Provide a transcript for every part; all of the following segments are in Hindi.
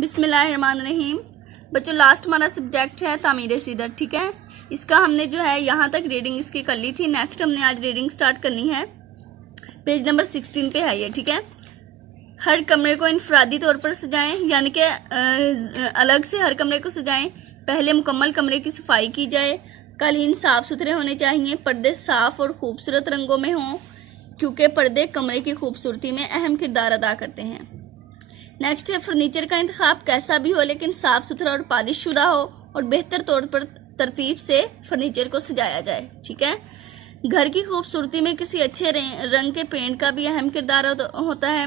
बिस्मिल्लाहिर्रहमानिर्रहीम। बच्चों, लास्ट हमारा सब्जेक्ट है तामीर सीदत। ठीक है, इसका हमने जो है यहाँ तक रीडिंग इसकी कर ली थी। नेक्स्ट हमने आज रीडिंग स्टार्ट करनी है। पेज नंबर 16 पे है ये। ठीक है, हर कमरे को इनफरादी तौर पर सजाएं, यानी कि अलग से हर कमरे को सजाएं। पहले मुकम्मल कमरे की सफाई की जाए। कालीन साफ़ सुथरे होने चाहिए। पर्दे साफ़ और खूबसूरत रंगों में हों, क्योंकि पर्दे कमरे की खूबसूरती में अहम किरदार अदा करते हैं। नेक्स्ट है, फर्नीचर का इंतखाब कैसा भी हो, लेकिन साफ़ सुथरा और पॉलिश शुदा हो और बेहतर तौर पर तरतीब से फर्नीचर को सजाया जाए। ठीक है, घर की खूबसूरती में किसी अच्छे रंग के पेंट का भी अहम किरदार होता है।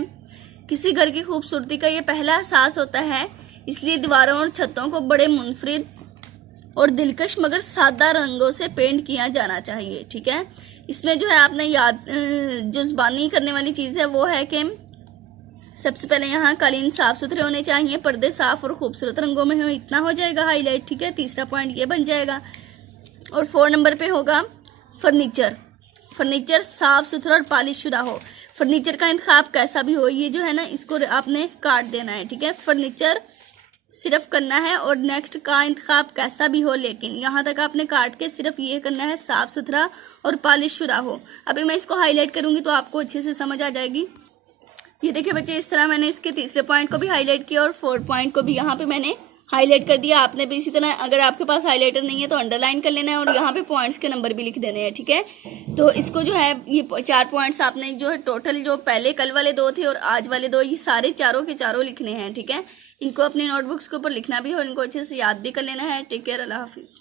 किसी घर की खूबसूरती का ये पहला एहसास होता है, इसलिए दीवारों और छतों को बड़े मुनफरिद और दिलकश मगर सादा रंगों से पेंट किया जाना चाहिए। ठीक है, इसमें जो है आपने याद जो ज़बानी करने वाली चीज़ है वो है कि सबसे पहले यहाँ कालीन साफ़ सुथरे होने चाहिए, पर्दे साफ़ और खूबसूरत रंगों में हो, इतना हो जाएगा हाईलाइट। ठीक है, तीसरा पॉइंट ये बन जाएगा। और 4 नंबर पे होगा फर्नीचर साफ़ सुथरा और पॉलिश शुदा हो। फर्नीचर का इंतखाब कैसा भी हो, ये जो है ना इसको आपने काट देना है। ठीक है, फर्नीचर सिर्फ करना है और नेक्स्ट का इंतखाब कैसा भी हो, लेकिन यहाँ तक आपने काट के सिर्फ ये करना है साफ़ सुथरा और पॉलिश शुदा हो। अभी मैं इसको हाईलाइट करूँगी तो आपको अच्छे से समझ आ जाएगी। ये देखिए बच्चे, इस तरह मैंने इसके तीसरे पॉइंट को भी हाईलाइट किया और 4 पॉइंट को भी यहाँ पे मैंने हाईलाइट कर दिया। आपने भी इसी तरह, अगर आपके पास हाईलाइटर नहीं है तो अंडरलाइन कर लेना है और यहाँ पे पॉइंट्स के नंबर भी लिख देने हैं। ठीक है, तो इसको जो है ये 4 पॉइंट्स आपने जो है टोटल जो पहले कल वाले 2 थे और आज वाले 2, ये सारे चारों के चारों लिखने हैं। ठीक है, इनको अपनी नोटबुक्स के ऊपर लिखना भी है और इनको अच्छे से याद भी कर लेना है। टेक केयर, अल्लाह हाफिज़।